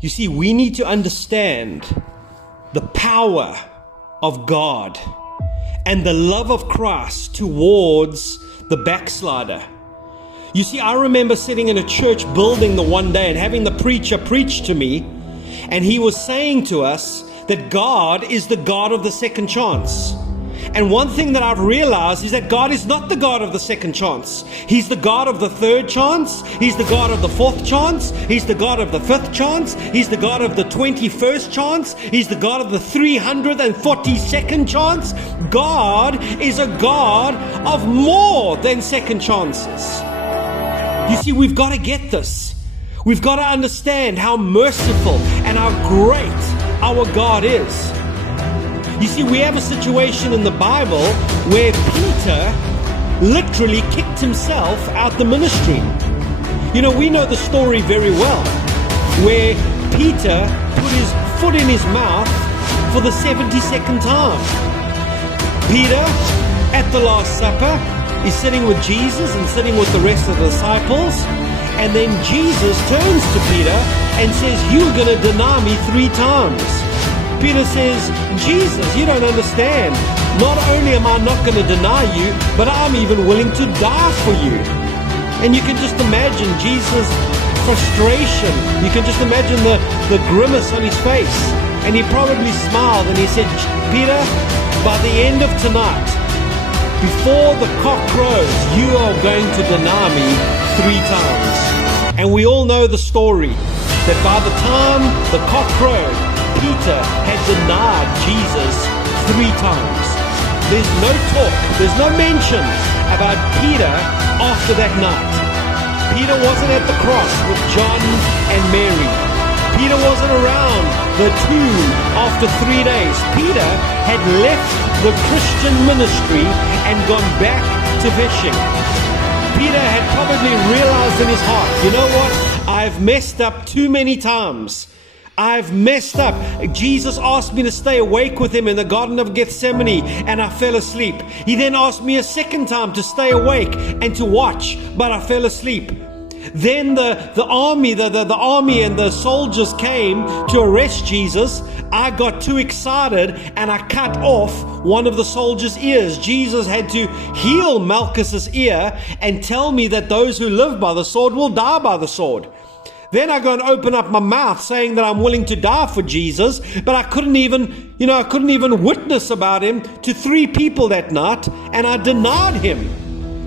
You see, we need to understand the power of God and the love of Christ towards the backslider. You see, I remember sitting in a church building the one day and having the preacher preach to me, and he was saying to us that God is the God of the second chance. And one thing that I've realized is that God is not the God of the second chance. He's the God of the third chance. He's the God of the fourth chance. He's the God of the fifth chance. He's the God of the 21st chance. He's the God of the 342nd chance. God is a God of more than second chances. You see, we've got to get this. We've got to understand how merciful and how great our God is. You see, we have a situation in the Bible where Peter literally kicked himself out the ministry. You know, we know the story very well, where Peter put his foot in his mouth for the 72nd time. Peter, at the Last Supper, is sitting with Jesus and sitting with the rest of the disciples, and then Jesus turns to Peter and says, "You're going to deny me 3 times. Peter says, "Jesus, you don't understand. Not only am I not going to deny you, but I'm even willing to die for you." And you can just imagine Jesus' frustration. You can just imagine the grimace on his face. And he probably smiled and he said, "Peter, by the end of tonight, before the cock crows, you are going to deny me 3 times. And we all know the story, that by the time the cock crowed, Peter had denied Jesus 3 times. There's no talk, there's no mention about Peter after that night. Peter wasn't at the cross with John and Mary. Peter wasn't around the tomb after 3 days. Peter had left the Christian ministry and gone back to fishing. Peter had probably realized in his heart, you know what? I've messed up too many times. I've messed up. Jesus asked me to stay awake with him in the Garden of Gethsemane, and I fell asleep. He then asked me a second time to stay awake and to watch, but I fell asleep. Then the army and the soldiers came to arrest Jesus. I got too excited and I cut off one of the soldiers' ears. Jesus had to heal Malchus's ear and tell me that those who live by the sword will die by the sword. Then I go and open up my mouth saying that I'm willing to die for Jesus, but I couldn't even witness about him to 3 people that night, and I denied him.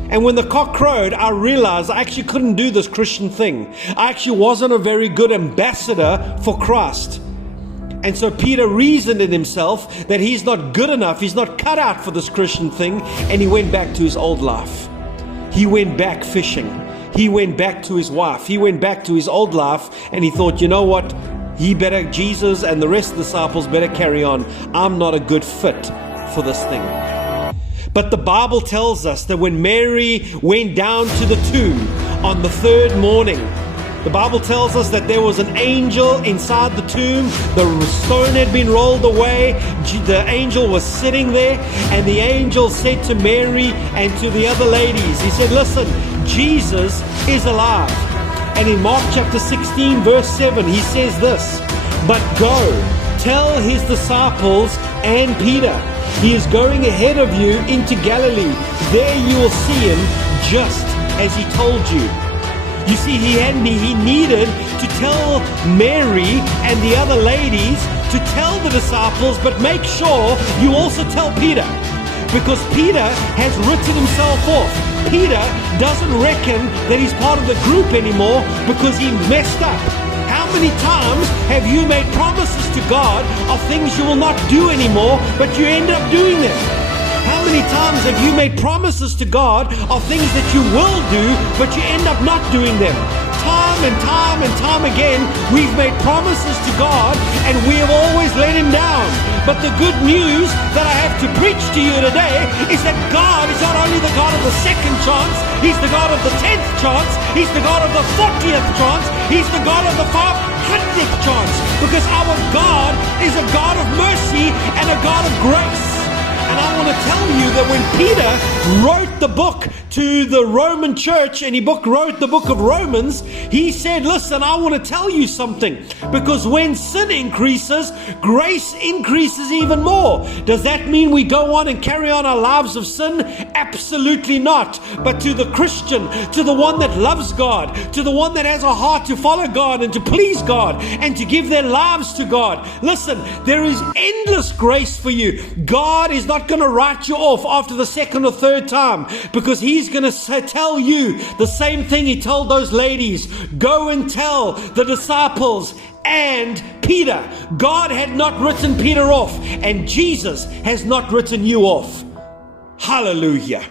And when the cock crowed, I realized I actually couldn't do this Christian thing. I actually wasn't a very good ambassador for Christ. And so Peter reasoned in himself that he's not good enough, he's not cut out for this Christian thing, and he went back to his old life. He went back fishing. He went back to his wife. He went back to his old life, and he thought, you know what? Jesus and the rest of the disciples better carry on. I'm not a good fit for this thing. But the Bible tells us that when Mary went down to the tomb on the 3rd morning, the Bible tells us that there was an angel inside the tomb. The stone had been rolled away. The angel was sitting there, and the angel said to Mary and to the other ladies, he said, "Listen, Jesus is alive." And in Mark chapter 16 verse 7, he says this, "But go, tell his disciples and Peter, he is going ahead of you into Galilee. There you will see him just as he told you." You see, he needed to tell Mary and the other ladies to tell the disciples, but make sure you also tell Peter, because Peter has written himself off. Peter doesn't reckon that he's part of the group anymore because he messed up. How many times have you made promises to God of things you will not do anymore, but you end up doing them? How many times have you made promises to God of things that you will do, but you end up not doing them? Time and time again, we've made promises to God and we have always let him down. But the good news that I have to preach to you today is that God is not only the God of the second chance, he's the God of the 10th chance, he's the God of the 40th chance, he's the God of the 500th chance, because our God is a God of mercy and a God of grace. And I want to tell you that when Peter wrote the book to the Roman church, and he wrote the book of Romans, he said, listen, I want to tell you something, because when sin increases, grace increases even more. Does that mean we go on and carry on our lives of sin? Absolutely not. But to the Christian, to the one that loves God, to the one that has a heart to follow God and to please God and to give their lives to God, listen, there is endless grace for you. God is not going to write you off after the second or third time, because he's going to tell you the same thing he told those ladies. Go and tell the disciples and Peter. God had not written Peter off, and Jesus has not written you off. Hallelujah.